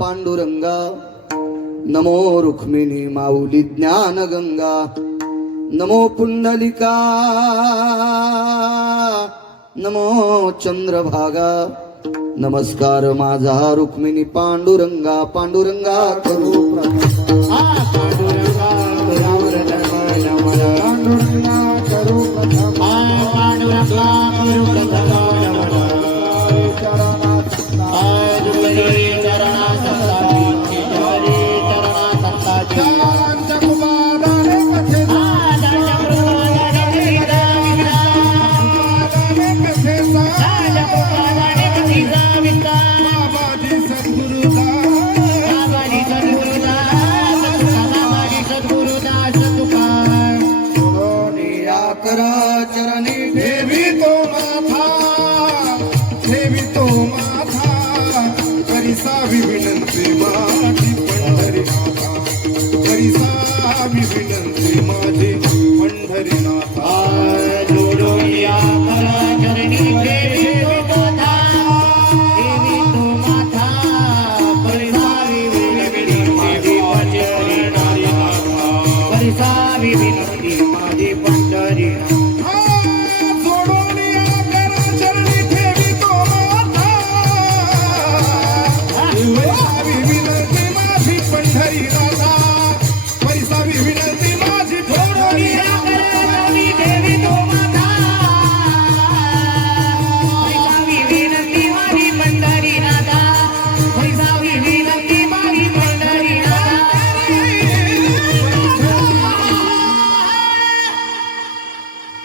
पांडुरंगा, नमो रुक्मिणी माऊली ज्ञान गंगा, नमो पुंडलिका, नमो चंद्रभागा, नमस्कार माझा रुक्मिणी पांडुरंगा, पांडुरंगा करू विनंती माझी पंढरीनाथा, करिसावी विनंती माझी पंढरीनाथा, जोडोया चरणी देवी तो माथा, करिसावी विनंती माझी पंढरीनाथा, करिसावी विनंती माझी पंढरीनाथा.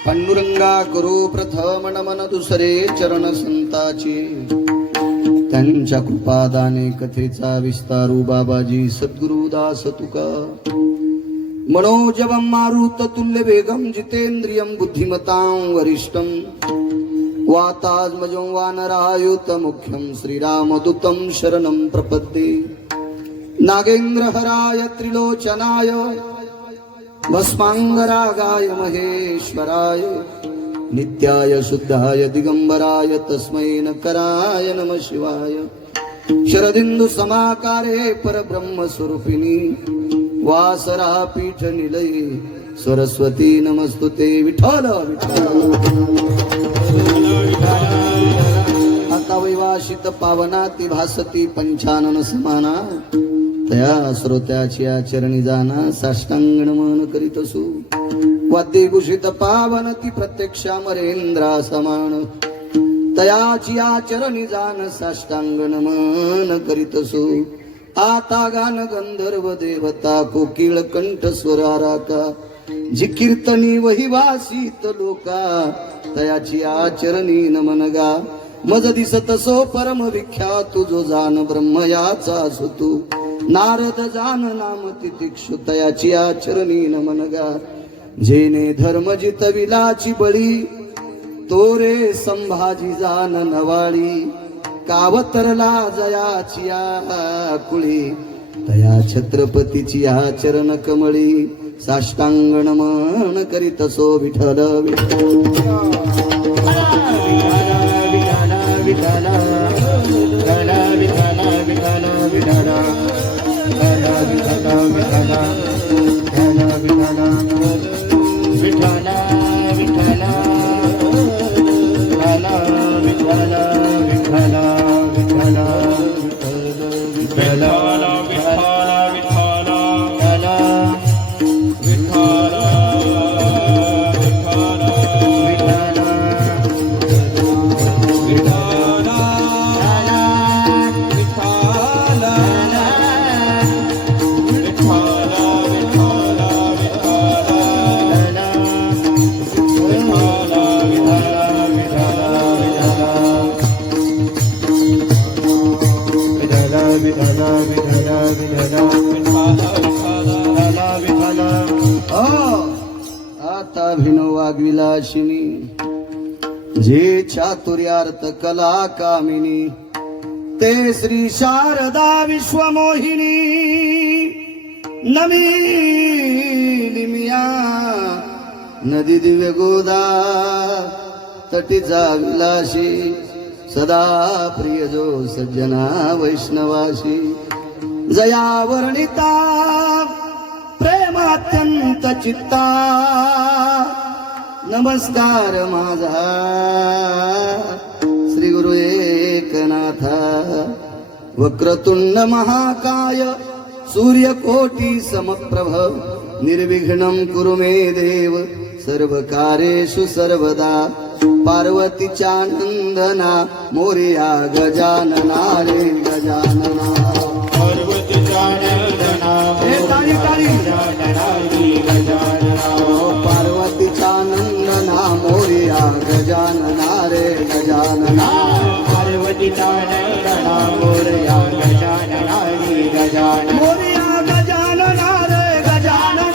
पांडुरंगा करू प्रथम नमन दुसरे चरण संताची, त्यांच्या कृपादाने कथेचा विस्तारू बाबाजी सद्गुरुदास तुका. मनोजवं मारुत तुल्य वेगं जितेंद्रियं बुद्धिमतां वरिष्ठं, वातात्मजं वानरायुत मुख्यं श्रीरामदूतं शरणं प्रपद्ये. नागेंद्रहराय त्रिलोचनाय भस्मांगरागाय महेश्वराय, नित्याय शुद्धाय दिगंबराय तस्मै नकराय नमः शिवाय. शरदिंदु समाकारे परब्रह्म स्वरूपिणी, वासरा पीठ निलये सरस्वती नमस्तुते. विठ्ठल आता वैवाशित पावनाती भासती पंचानन समाना, तया श्रोत्याची आचरणी जाना साष्टांग नमन करीत असू. वाद्यभूषित पावन ती प्रत्यक्षामरेंद्रा समान, तयाची आचरणी जान साष्टांग नमन करीत असू. आता गान गंधर्व देवता कोकिळ कंठ स्वराराका, जी कीर्तनी वही वासित लोका, तयाची आचरणी नमन गा. मज दिसत सो परम विख्यात जो जान ब्रह्म याचा सुतू. नारद जान नाम तितिक्षु, तयाची आचरणी नमन गा. जेने धर्म जितविलाची बळी, तोरे संभाजी जान नवाळी. कावतरला जयाची आकुळी, तया छत्रपतीची आचरण कमळी. साष्टांग नमन करीत सो विठ्ठल अभिनव वाग्विलासिनी, जे चातुर्यार्थ कला कामिनी, ते श्री शारदा विश्वमोहिनी. नमिलिमिया नदी दिव्य गोदा, तटीचा विलासी, सदा प्रिय जो सज्जना वैष्णवासी. जया वर्णिता प्रेमात्यंत चित्ता नमस्कार माझा श्री गुरु एकनाथा वक्रतुंड महाकाय सूर्यकोटी समप्रभ निर्विघ्नं कुरु मे देव सर्व कार्येषु सर्वदा पार्वतीच्या नंदना मोरया गजानना रे गजानना पार्वतीच्या नंदना हे ताली ताली गजानना पार्वतीच्या नंदना मोरया गजानना रे गजानना पार्वतीच्या नंदना मोरया गजानना गजानना मोरया गजानना रे गजानना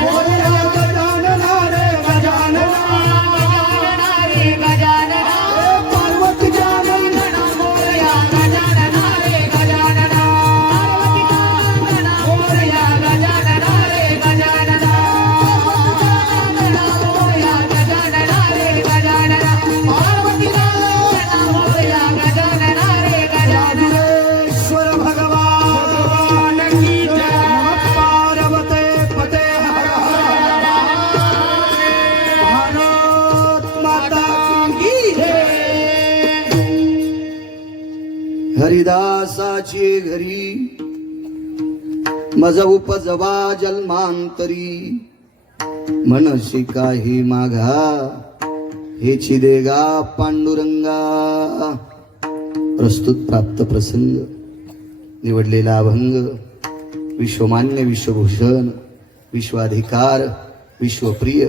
मोरया गजानना रे गजानना पार्वतीच्या नंदना राजेश्वर भगवान की जय पार्वते पते हर हर भारत माता की जय हरिदासाची घरी मज उपजवा जन्मांतरी मनसी काही माघा हेची देगा पांडुरंगा. प्रस्तुत प्राप्त प्रसंग निवडलेला अभंग विश्वमान्य विश्वभूषण विश्वाधिकार विश्वप्रिय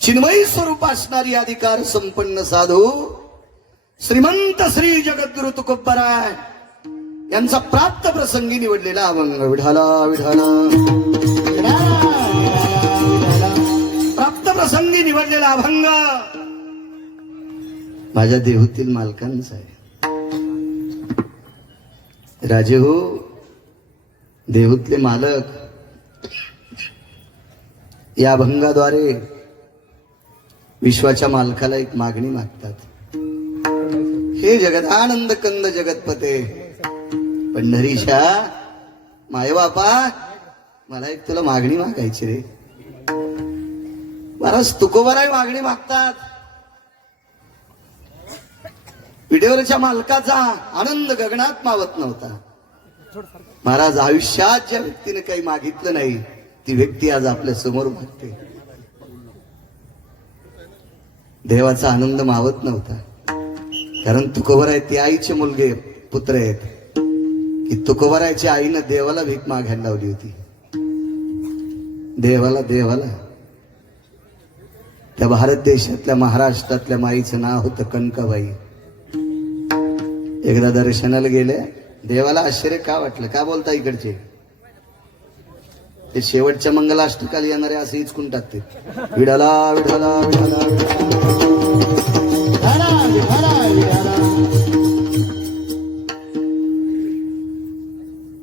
चिन्मयी स्वरूप असणारी अधिकार संपन्न साधू श्रीमंत श्री जगद्गुरु तुकोबराय यांचा प्राप्त प्रसंगी निवडलेला अभंग. विठाला विठाला प्राप्त प्रसंगी निवडलेला अभंग माझ्या देहूतील मालकांचा आहे. राजे हो, देहूतले मालक या अभंगाद्वारे विश्वाच्या मालकाला एक मागणी मागतात. हे जगदानंद कंद जगतपते पंढरीशा माय बापा, मला एक तुला मागणी मागायची रे. महाराज तुकोबराय मागणी मागतात. विटेवरच्या मालकाचा आनंद गगनात मावत नव्हता. महाराज आयुष्यात ज्या व्यक्तीने काही मागितलं नाही ती व्यक्ती आज आपल्या समोर मागते. देवाचा आनंद मावत नव्हता. कारण तुकोबराय ती आईचे मुलगे पुत्र आहेत की तुकोबरायच्या आईनं देवाला भीक मागायला लावली होती. देवाला त्या भारत देशातल्या महाराष्ट्रातल्या माईचं नाव होतं कनकाबाई. एकदा दर्शनाला गेले, देवाला आश्चर्य का वाटलं. का बोलता इकडचे ते शेवटच्या मंगलाष्टकाला येणारे असे हिचकून टाकते. विडाला विडाला विडाला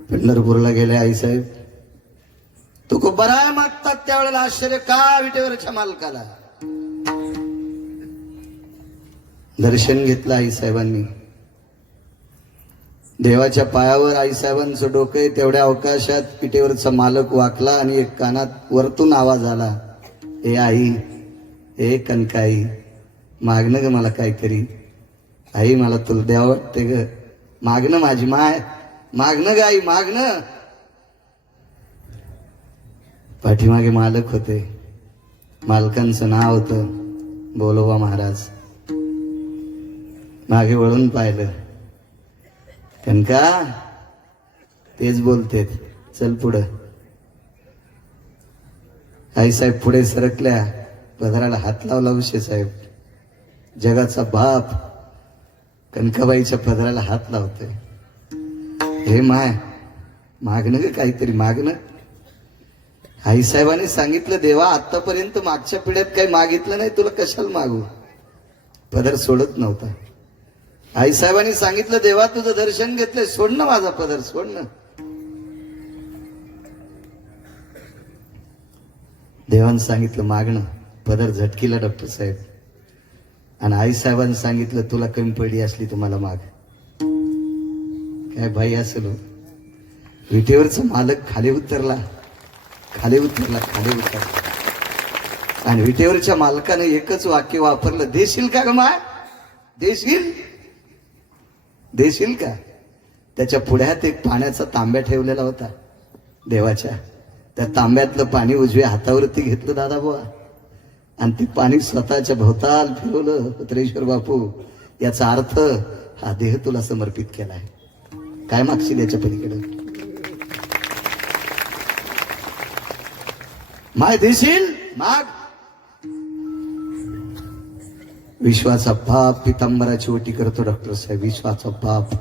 पंढरपूरला गेले आईसाहेब. तुकोबराय मागतात त्यावेळेला आश्चर्य का विटेवरच्या मालकाला. दर्शन घेतलं आईसाहेबांनी. देवाच्या पायावर आईसाहेबांचं डोकं आहे. तेवढ्या अवकाशात पिठेवरचा मालक वाकला आणि एक कानात वरतून आवाज आला, ए आई, ए कनकाई, मागणं ग मला काहीतरी. आई मला तुला द्यावं वाटते ग, मागणं माझी माय, मागणं ग आई, मागणं. पाठीमागे मालक होते. मालकांचं नाव होतं बोलोबा महाराज. मागे वळून पाहिलं, कनका तेच बोलतेत, चल पुढं. आईसाहेब पुढे सरकल्या, पदराला हात लावला. विषय साहेब जगाचा बाप कनकाबाईच्या पदराला हात लावतोय. हे माय, मागणं ग काहीतरी, मागणं. आईसाहेबांनी सांगितलं, देवा आतापर्यंत मागच्या पिढ्यात काही मागितलं नाही, तुला कशाला मागू. पदर सोडत नव्हता. आईसाहेबांनी सांगितलं, देवा तुझं दर्शन घेतलंय, सोड ना माझा पदर, सोड ना. देवानं सांगितलं मागणं, पदर झटकीला डॉक्टर साहेब. आणि आईसाहेबांनी सांगितलं, तुला कमी पडली असली तुम्हाला माग. काय बाई असेल हो. विटेवरचा मालक खाली उतरला आणि विटेवरच्या मालकाने एकच वाक्य वापरलं, देशील का ग माय, देशील का. त्याच्या पुढ्यात एक पाण्याचा तांब्या ठेवलेला होता देवाच्या. त्या तांब्यातलं पाणी उजव्या हातावरती घेतलं दादाबुवा आणि ते पाणी स्वतःच्या भोवताल फिरवलं. पत्रेश्वर बापू, याचा अर्थ हा देह तुला समर्पित केलाय, काय मागशील याच्या पलीकडे. माय देशील माग. विश्वाचा बाप पितांबराची ओटी करतो डॉक्टर साहेब, विश्वाचा बाप.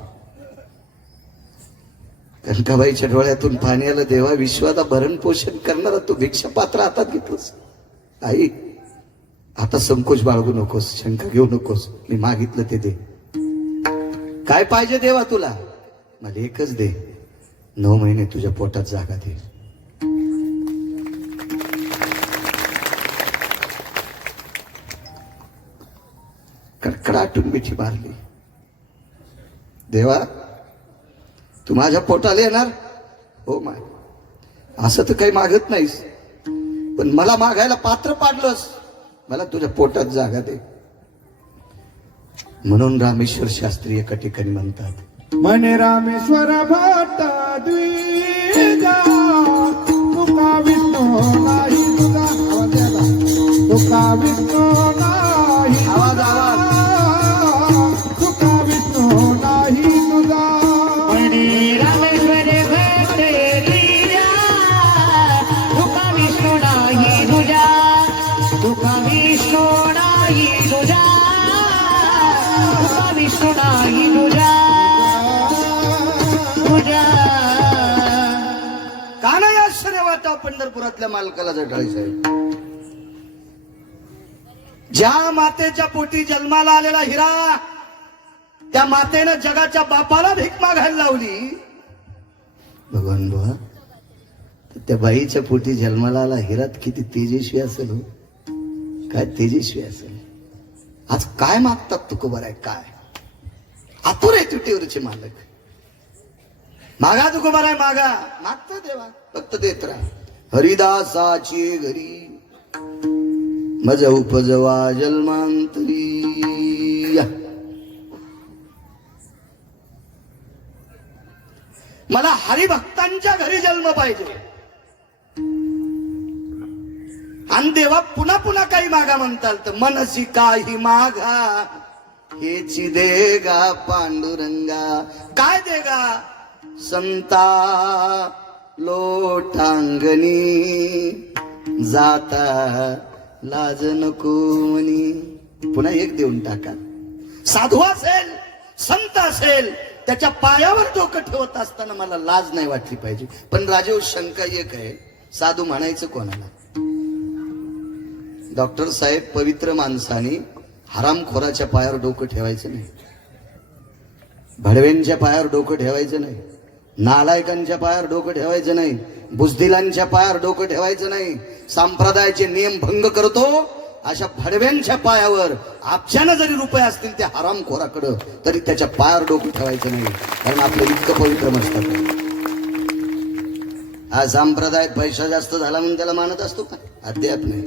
कनकाबाईच्या डोळ्यातून पाणी आलं. देवा, विश्वाचा भरण पोषण करणारा तू भिक्षा पात्र हातात घेतलंस. आई, आता संकोच बाळगू नकोस, शंका घेऊ नकोस, मी मागितलं ते दे. काय पाहिजे देवा तुला. मला एकच दे, 9 महिने तुझ्या पोटात जागा दे. कडकडाटून मिठी मारली. देवा, तू माझ्या पोटाला येणार. हो माय, असं तर काही मागत नाहीस, पण मला मागायला पात्र पाडलंस, मला तुझ्या पोटात जागा दे. म्हणून रामेश्वर शास्त्री एका ठिकाणी म्हणतात, म्हणे रामेश्वर भट्ट द्विजा, तुका विष्णू नाही तुझा, तुका विष्णू नाही, आवाज तुका विष्णू नाही तुझा. म्हणे रामेश्वर भक्त द्विजा, तुका विष्णू नाही तुझा, तुका विष्णू नाही तुझा, तुका विष्णू नाही तुझा, तुझा. का नाही आश्चर्य वाटा पंढरपुरातल्या मालकाला जटाळी साहेब. ज्या मातेच्या पोटी जन्माला आलेला हिरा, त्या मातेनं जगाच्या बापाला भीक मागायला लावली. भगवान बुवा, त्या बाईच्या पोटी जन्माला आला हिरात किती तेजस्वी असेल हो, काय तेजस्वी असेल. आज काय मागतात तुकोबर आहे, काय आतुर आहे तुटीवरचे मालक. मागा तुकोबर आहे, मागा, मागतो देवा, फक्त देत राहा. हरिदासाची घरी मज उपजवा जन्मांतरी. या. मला हरिभक्तांच्या घरी जन्म पाहिजे. आणि देवा पुन्हा पुन्हा काही मागा म्हणताल तर मनसी काही मागा हेची देगा पांडुरंगा. काय देगा. संता लोटांगणी जाता लाज नको म्हणी. पुन्हा एक देऊन टाका. साधू असेल, संत असेल, त्याच्या पायावर डोकं ठेवत असताना मला लाज नाही वाटली पाहिजे. पण राजेव शंका एक आहे, साधू म्हणायचं कोणाला. डॉक्टर साहेब, पवित्र माणसाने हरामखोराच्या पायावर डोकं ठेवायचं नाही, भडवेंच्या पायावर डोकं ठेवायचं नाही, नालायकांच्या पायावर डोकं ठेवायचं नाही, बुजदिलांच्या पायावर डोकं ठेवायचं नाही. संप्रदायाचे नियम भंग करतो अशा भडव्यांच्या पायावर आपच्यानं जरी रुपये असतील त्या हरामखोराकडं, तरी त्याच्या पायावर डोकं ठेवायचं नाही, कारण आपलं इतकं पवित्र मस्तक आहे. हा संप्रदायात पैसा जास्त झाला म्हणून त्याला मानत असतो का? अद्याप नाही.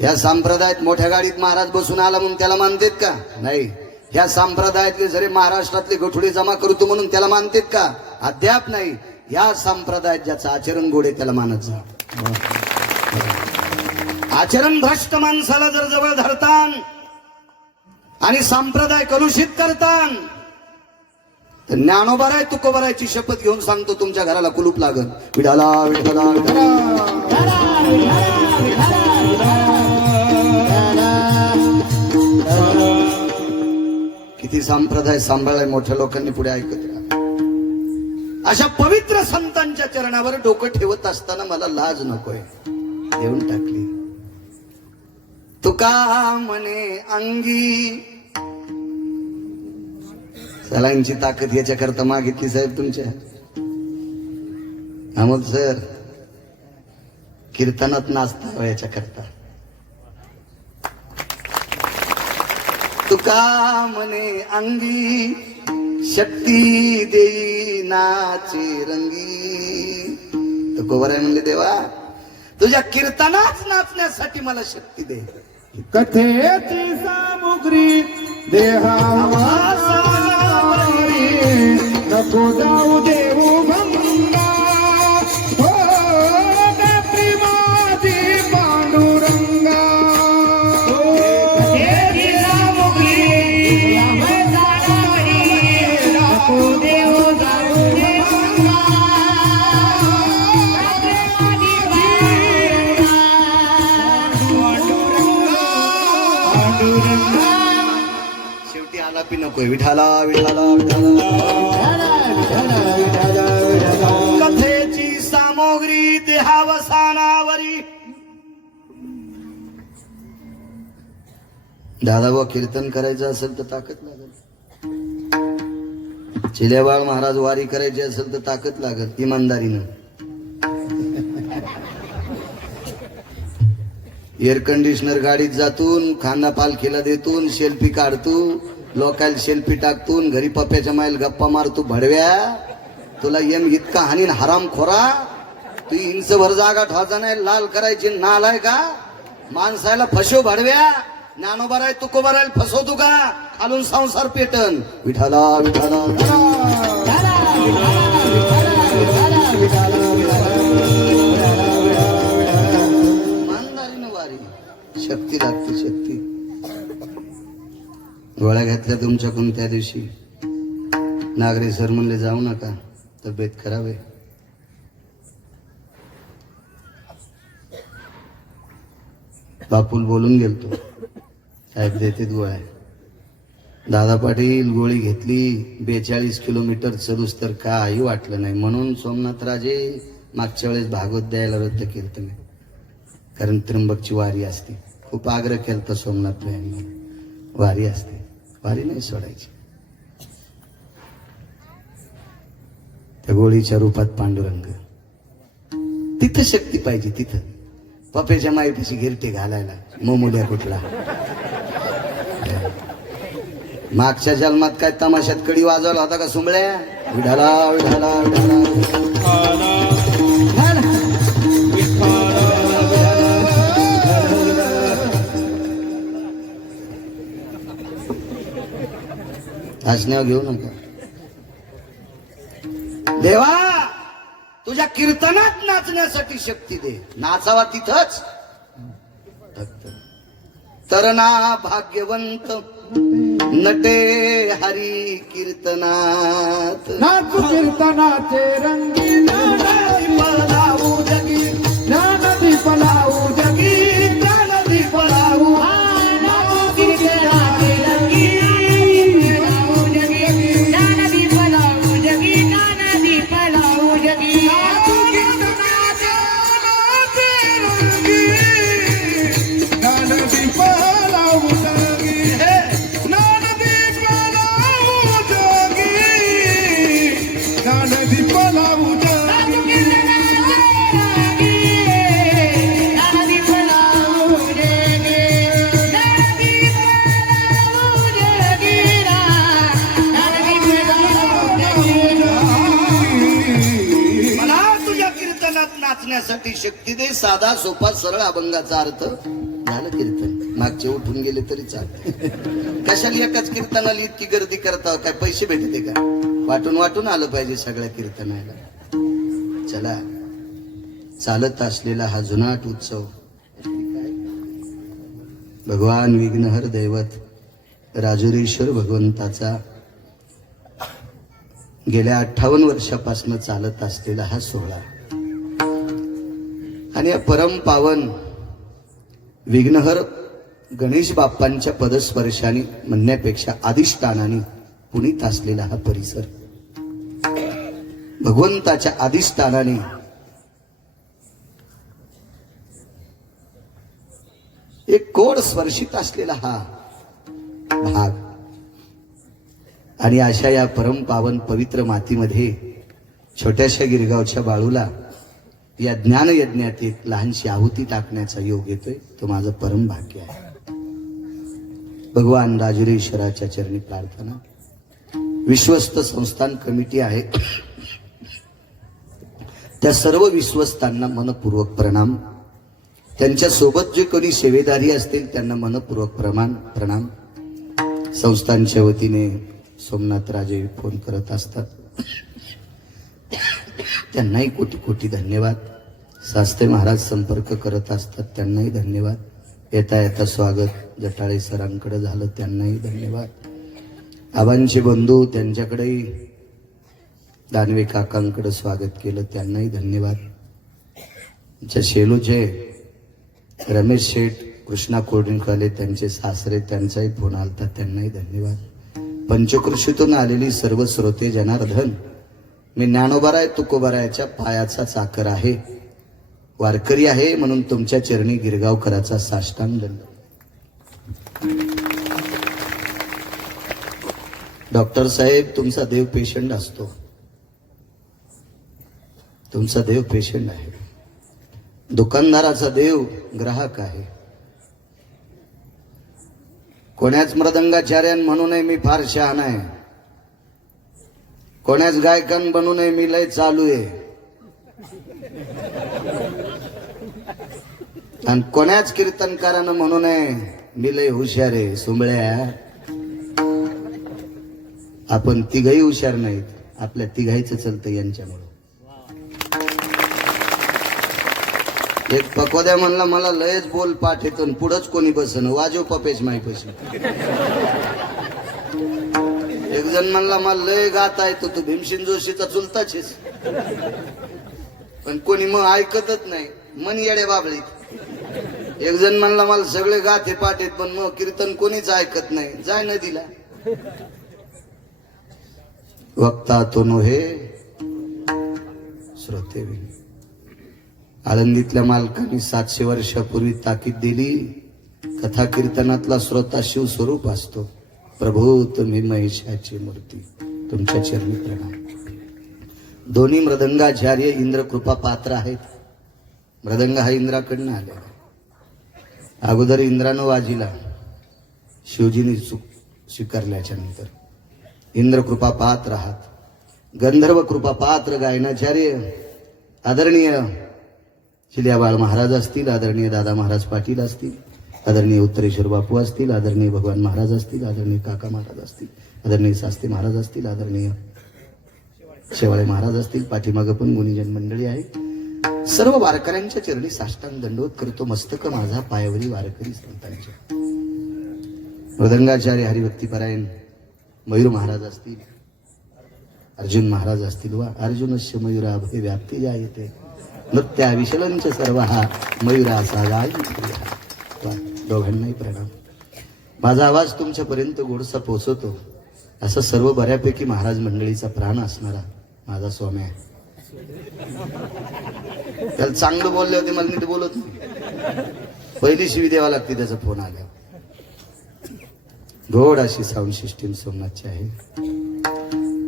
ह्या संप्रदायात मोठ्या गाडीत महाराज बसून आला म्हणून त्याला मानतेत का? नाही. ह्या संप्रदायातले जरी महाराष्ट्रातले गठुडे जमा करतो म्हणून त्याला मानतेत का? अद्याप नाही. या संप्रदायात ज्याचं आचरण गोडे त्याला मानत जा. आचरण भ्रष्ट माणसाला जर जवळ धरतान आणि संप्रदाय कलुषित करतान तर ज्ञानोबाराय तुकोबारायची शपथ घेऊन सांगतो, तुमच्या घराला कुलूप लागल. विठाला विठाला किती संप्रदाय सांभाळाय मोठ्या लोकांनी पुढे ऐकत राहा. अशा पवित्र संतांच्या चरणावर डोकं ठेवत असताना मला लाज नकोय, देऊन टाकली. तुका म्हणे अंगी. सलांची ताकद याच्याकरता मागितली साहेब तुमच्या. अमोल सर कीर्तनात नाचता याच्याकरता. तुका म्हणे अंगी शक्ती देई नाचे रंगी. तर गोवराय म्हणले देवा तुझ्या कीर्तनाच नाचण्यासाठी मला शक्ती दे. कथेची सामुग्री देहावासारी नको जाऊ देऊ भंगा. हो प्रेमाची पांडुरंगा. देवी सामुग्री अमृतावरी नको देऊ जाऊ दे गंगा. शेवटी आलापी नकोय. विठाला विठाला विठाला. कथेची सामग्री देहावसानावरी. दादाबा कीर्तन करायचं असेल तर ताकद लागेल. चिलेबाळ महाराज वारी करायची असेल तर ताकद लागेल इमानदारीनं. एअर कंडिशनर गाडीत जातून खांदा पालखीला देतून सेल्फी काढतू लोकायला सेल्फी टाकतून घरी पप्प्याच्या माईल गप्पा मारतू. भडव्या तुला यम इतका हानीन हराम खोरा. तू इंच भर जागा ठेवायचा नाही लाल करायची नालाय का. माणसाला फसव भडव्या. ज्ञानोबा राय तुकोबा राय फसवतो का खालून संसार पेटन. विठाला विठाला इमानदारीनं वारी. शक्ती लागते शक्ती. गोळ्या घेतल्या तुमच्याकडून त्या दिवशी. नागरे सर म्हणले जाऊ नका तब्येत खराब आहे. बापूल बोलून गेलतो साहेब देतेत गोळ्या. दादा पाटील गोळी घेतली 42 किलोमीटर चलूस तर काही वाटलं नाही. म्हणून सोमनाथ राजे मागच्या वेळेस भागवत द्यायला रद्द केलं तुम्ही. कारण त्र्यंबकची वारी असते. खूप आग्रह केला सोमनाथ यांनी. वारी असते वारी नाही सोडायची. त्या गोळीच्या रूपात पांडुरंग. तिथं शक्ती पाहिजे तिथं. पप्याच्या माईपाशी गिरटे घालायला मोमुल्या कुठला. मागच्या जन्मात काय तमाशात कडी वाजवला होता का सुंबळ्या. विढाला विढाला विढाला. हसण्यावर घेऊ नका. देवा तुझ्या कीर्तनात नाचण्यासाठी शक्ती दे. नाचावा तिथंच. तरना भाग्यवंत नटे हरी कीर्तनात. नाचू कीर्तनाचे रंगी ज्ञानदीप लावू जगी. ज्ञानदीप लावू जगी. ज्ञानदीप लावू. नाचू कीर्तनाचे रंगी लावू जगी. ज्ञानदीप लावू जगी. ज्ञानदीप लावू जगी. नाचू कीर्तनाचे रंगी. ज्ञानदीप लावू जगी. ज्ञानदीप लावू जगी. ज्ञानदीप लावू जगी. मला तुझ्या कीर्तनात नाचण्यासाठी शक्ती दे. साधा सोपा सरळ अभंगाचा अर्थ झालं कीर्तन. मागचे उठून गेले तरी चालते. कशाला एकाच कीर्तनाला इतकी गर्दी करता. काय पैसे भेटते का. वाटून वाटून आलं पाहिजे सगळ्या कीर्तनाला. चला चालत असलेला हा जुनाट उत्सव भगवान विघ्नहर दैवत राजुरेश्वर भगवंताचा गेल्या 58 वर्षापासून चालत असलेला हा सोहळा. आणि या परम पावन विघ्नहर गणेश बाप्पांच्या पदस्पर्शाने म्हणण्यापेक्षा अधिष्ठानाने पुनीत असलेला हा परिसर. भगवंताच्या अधिष्ठानाने एक कोड स्पर्शित असलेला हा भाग. आणि अशा या परम पावन पवित्र मातीमध्ये छोट्याशा गिरगावच्या बाळूला या ज्ञान यज्ञात एक लहानशी आहुती टाकण्याचा योग येतोय. तो माझं परम भाग्य आहे. भगवान राजुरेश्वराच्या चरणी प्रार्थना. विश्वस्त संस्थान कमिटी आहे, त्या सर्व विश्वस्तांना मनपूर्वक प्रणाम. त्यांच्या सोबत जे कोणी सेवेदारी असतील त्यांना मनपूर्वक प्रणाम. संस्थांच्या वतीने सोमनाथ राजे फोन करत असतात, त्यांनाही कोटी कोटी धन्यवाद. शास्त्री महाराज संपर्क करत असतात, त्यांनाही धन्यवाद. येता येता स्वागत जटाळे सरांकडे झालं, त्यांनाही धन्यवाद. आबांचे बंधू त्यांच्याकडेही दानवे काकांकडे स्वागत केलं, त्यांनाही धन्यवाद. शेलूचे रमेश शेठ कृष्णा कोडिंगवाले त्यांचे सासरे, त्यांचाही फोन आलता, त्यांनाही धन्यवाद. पंचकृषीतून आलेली सर्व श्रोते जनार्दन, मी ज्ञानोबाराय तुकोबारायच्या पायाचा चाकर आहे, वारकरी आहे, म्हणून तुमच्या चरणी गिरगावकराचा साष्टांग दंड. डॉक्टर साहेब, तुमचा देव पेशंट असतो, तुमचा देव पेशंट आहे. दुकानदाराचा देव ग्राहक आहे. कोण्याच मृदंगाचार्यान म्हणू नये मी फार शहाणा आहे, कोण्याच गायकान बनू नये मी लय चालू आहे, आणि कोण्याच कीर्तनकारानं म्हणू नये मी लय हुशार आहे. सुंबळ्या, आपण तिघही हुशार नाहीत, आपल्या तिघाईचं चलतं यांच्यामुळे. एक पकोद्या म्हणला मला लयच बोल पाठ येतो, पुढंच कोणी बसन वाजव पपेच माईपाशी. एक जण म्हणला मला लय गाता येतो, तू भीमसेन जोशीचा चुलताचीस, पण कोणी मग ऐकतच नाही, मन येडे बाबळीत. एक जण म्हणला मला सगळे गाथे पाठ येत, पण मग कीर्तन कोणीच ऐकत नाही, जाय नदीला. वक्ता तो नोहे श्रोते विन. आळंदीतल्या मालकांनी 700 वर्षापूर्वी ताकीद दिली, कथा कीर्तनातला श्रोता शिव स्वरूप असतो. प्रभू तुम्ही महेशाची मूर्ती, तुमच्या चरणी प्रणाम. दोन्ही मृदंगाचार्य इंद्रकृपा पात्र आहेत. मृदंग हा इंद्राकडनं आलेला, अगोदर इंद्रानं वाजिला, शिवजीने स्वीकारल्याच्या नंतर इंद्रकृपा पात्र आहात. गंधर्व कृपा पात्र गायनाचार्य आदरणीय शिल्याबाळ महाराज असतील, आदरणीय दादा महाराज पाटील असतील, आदरणीय उत्तरेश्वर बापू असतील, आदरणीय भगवान महाराज असतील, आदरणीय काका महाराज असतील, आदरणीय शास्त्री महाराज असतील, आदरणीय शेवाळे महाराज असतील, पाठीमागं पण गुणीजन मंडळी आहे. सर्व वारकऱ्यांच्या चरणी साष्टांग दंडवत करतो. मस्तक माझा पायावरी वारकरी संतांच्या. मृदंगाचार्य हरिभक्तीपरायण मयूर महाराज असतील, अर्जुन महाराज असतील. वा अर्जुनस्य मयूराभय व्याप्ती जायते नृत्या विशलंच सर्व हा मयूराचा गाय. दोघांनाही प्रणाम. माझा आवाज तुमच्यापर्यंत गोडसा पोहोचवतो असं सर्व बऱ्यापैकी महाराज मंडळीचा प्राण असणारा माझा स्वामी आहे. त्याला चांगलं बोलले होते, मला नीट बोलत नाही. पहिली शिवी द्यावा लागते त्याचा फोन आल्या. गोड अशी साऊंड सिस्टीम सोमनाथची आहे.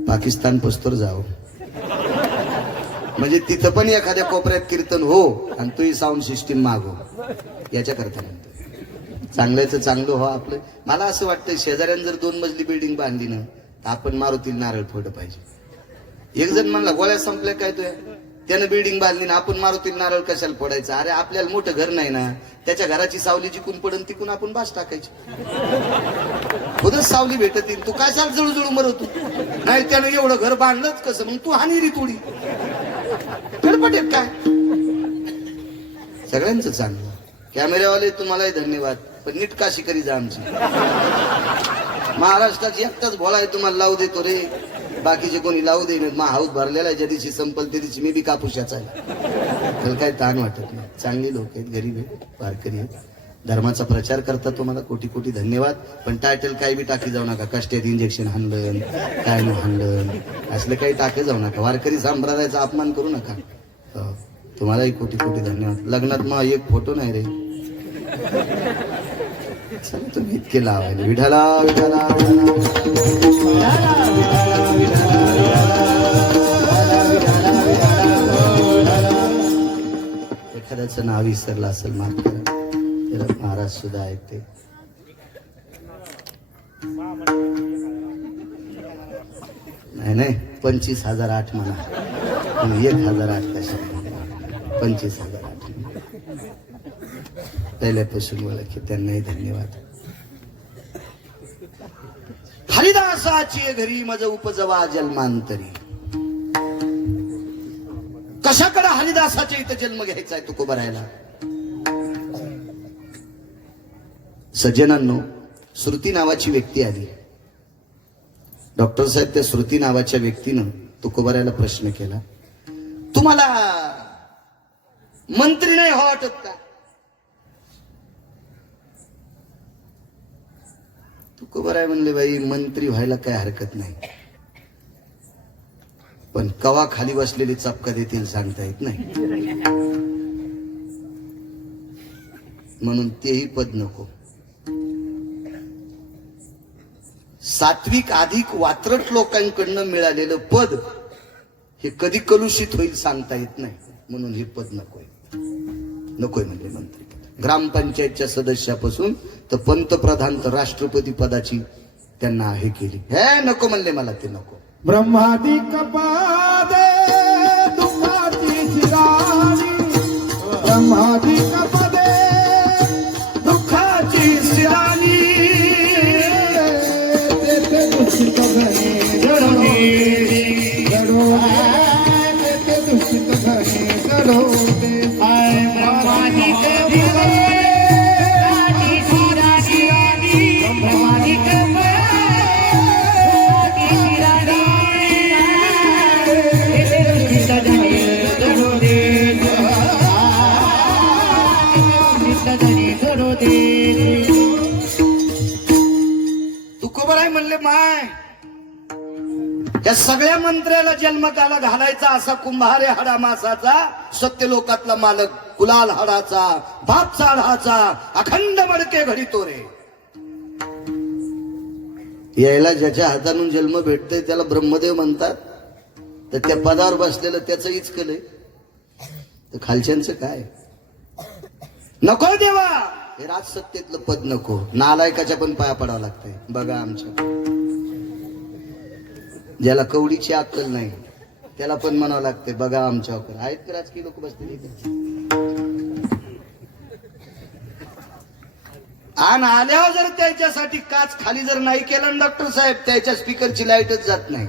पाकिस्तान पस्तोर जाओ म्हणजे तिथं पण एखाद्या कोपऱ्यात कीर्तन हो आणि तूही साऊंड सिस्टीम मागो, याच्या करता म्हणतो. चांगल्याचं चांगलं हो आपलं. मला असं वाटतं शेजाऱ्यानं जर 2 मजली बिल्डिंग बांधली ना तर आपण मारुतीला नारळ फोडलं पाहिजे. एक जण म्हणला गोळ्या संपल्या काय तुया, त्यानं बिल्डिंग बांधली ना आपण मारुतीला नारळ कशाला फोडायचं. अरे आपल्याला मोठं घर नाही ना, त्याच्या घराची सावली जिकून पडून तिकून आपण बास टाकायची. खुदच सावली भेटत येईल, तू काय चाल जळूजळू मरतो. नाही त्यानं एवढं घर बांधलंच कसं, मग तू हानी री थोडी गडबडेत काय. सगळ्यांचं चांगलं. कॅमेऱ्यावाले तुम्हालाही धन्यवाद, पण नीट काशी करी जा आमची. महाराष्ट्राची एकटाच भोळा आहे तुम्हाला लावू देतो रे, बाकीचे कोणी लावू दे. मा हाऊस भरलेला आहे, ज्या दिवशी संपल त्या दिवशी मी बी कापूशाचा आहे. त्याला काही ताण वाटत नाही. चांगली लोक आहेत, गरीब आहेत, वारकरी आहेत, धर्माचा प्रचार करता. तुम्हाला कोटी कोटी धन्यवाद. पण टायटल काही बी टाकी जाऊ नका, कष्टात इंजेक्शन हाणलं काय न हाणलं असलं काही टाके जाऊ नका. वारकरी संप्रदायाचा अपमान करू नका. तुम्हालाही कोटी कोटी धन्यवाद. लग्नात मग एक फोटो नाही रे, चला तुम्ही इतके लावायला. विठाला विठाला एखाद्याचं नाव विसरलं असेल माफ करा. महाराज सुद्धा आहेत ते. नाही 25,008 म्हणा, पण 1,008 कशा 25,008 पहिल्यापासून ओळखी, त्यांनाही धन्यवाद. हरिदासाची घरी मज उपजवा जन्मांतरी. कशाकडे हरिदासाच्या इथं जन्म घ्यायचा आहे तुकोबारायला? सज्जनांनो, श्रुती नावाची व्यक्ती आली. डॉक्टर साहेब त्या श्रुती नावाच्या व्यक्तीनं तुकोबारायला प्रश्न केला, तुम्हाला मंत्री नाही हो वाटत का? तुकोबाराय म्हणले, बाई मंत्री व्हायला काय हरकत नाही, पण कवा खाली बसलेली चपका देतील सांगता येत नाही, म्हणून तेही पद नको. सात्विक अधिक वात्रट लोकांकडनं मिळालेलं पद हे कधी कलुषित होईल सांगता येत नाही, म्हणून हे पद नकोय. नकोय म्हणजे मंत्री. ग्रामपंचायतच्या सदस्यापासून तर पंतप्रधान तर राष्ट्रपती पदाची त्यांना हे केली. हे नको म्हणले, मला ते नको. ब्रह्मादिक पदे दुःखाची शिराणी, ब्रह्मादिक पदे दुःखाची शिराणी, तेथे दूषित घरे घडोनी, तेथे दूषित घरे घडोनी. ब्रह्मादिक तुकोबाराय म्हणले, माय या सगळ्या मंत्र्याला जन्मकाला घालायचा असा कुंभारे हाडा मासाचा, सत्यलोकातला मालक कुलाल हाडाचा, बाप चाढाचा, अखंड मडके घडी तो रे. यायला ज्याच्या हातातून जन्म भेटतोय त्याला ब्रह्मदेव म्हणतात, तर त्या पदावर बसलेलं त्याचं इचकलंय, तर खालच्यांचं काय? नको देवा, हे राजसत्तेतलं पद नको. नालायकाच्या पण पाया पडावं लागतंय. बघा आमच्या ज्याला कवडीची अक्कल नाही त्याला पण म्हणावं लागतंय, बघा आमच्यावर. आहेत का राजकीय लोक बसलेले इथे? आणि आल्यावर जर त्याच्यासाठी काच खाली जर नाही केलं ना डॉक्टर साहेब, त्याच्या स्पीकरची लाईटच जात नाही,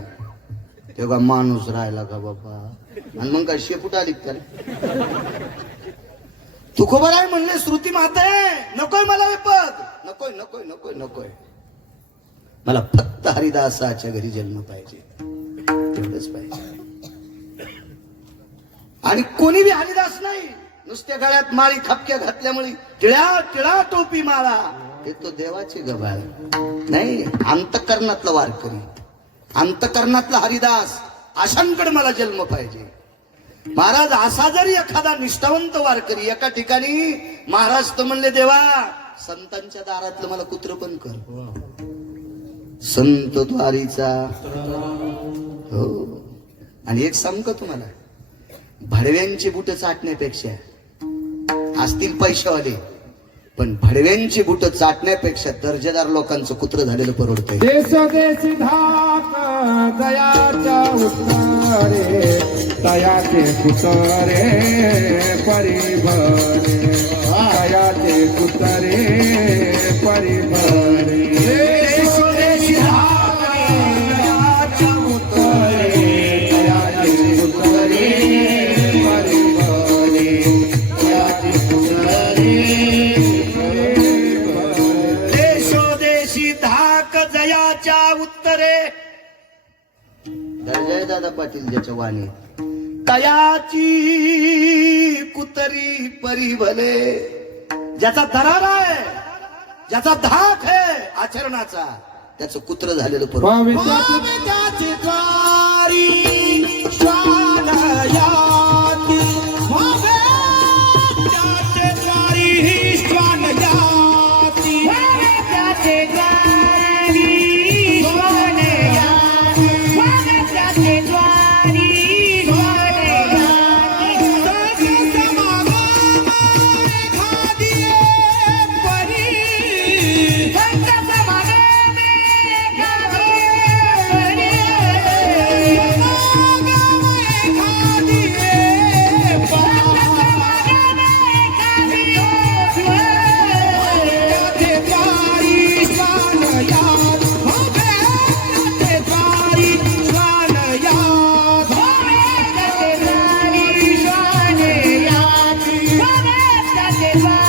तेव्हा माणूस राहिला का बाबा? आणि मग काय शेपूट आली त्याला? तुकोबाराय म्हणले, श्रुती माता नकोय मला हे पद, नकोय नकोय नकोय नकोय, मला फक्त हरिदासाच्या घरी जन्म पाहिजे, तेवढंच पाहिजे. आणि कोणी बी हरिदास नाही, नुसत्या गळ्यात माळी खपक्या घातल्यामुळे टिळा टिळा टोपी माळा, हे तो देवाचे गबाळ नाही, अंतकरणातला वारकरी, अंतकरणातला हरिदास, अशांकडे मला जन्म पाहिजे. महाराज असा जरी एखादा निष्ठावंत वारकरी एका ठिकाणी, महाराज तर म्हणले, देवा संतांच्या दारातलं मला कुत्र पण कर, संत द्वारीचा. हो, आणि एक सांगू का तुम्हाला, भडव्यांची बुट चाटण्यापेक्षा, असतील पैशावाले पण भडव्यांची बुट चाटण्यापेक्षा दर्जेदार लोकांचं कुत्र झालेलं परवडतंय. देशोदेशी धाक दयाच्या उत्तरे, दयाचे कुतरे परिभरे, दयाचे कुतरे परिभरे. देशोदेशी धाक दयाच्या उत्तरे, दयाचे कुतरे परिभरे, दयाचे कुतरे. देशोदेशी धाक जयाच्या उत्तरे. जय दादा पाटील ज्याच्या वाणी, तयाची कुतरी परिभले. ज्याचा दरार आहे, ज्याचा धाक आहे आचरणाचा, त्याचं कुत्र झालेलं परवडतं. त्याची द्वारी श्वानयाती, त्याचे द्वारी श्वानयाती, त्याचे द्वारी सोनयाती, त्याचे द्वारी सोनयाती. द्वारी